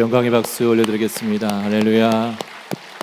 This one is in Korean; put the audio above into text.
영광의 박수 올려드리겠습니다. 할렐루야.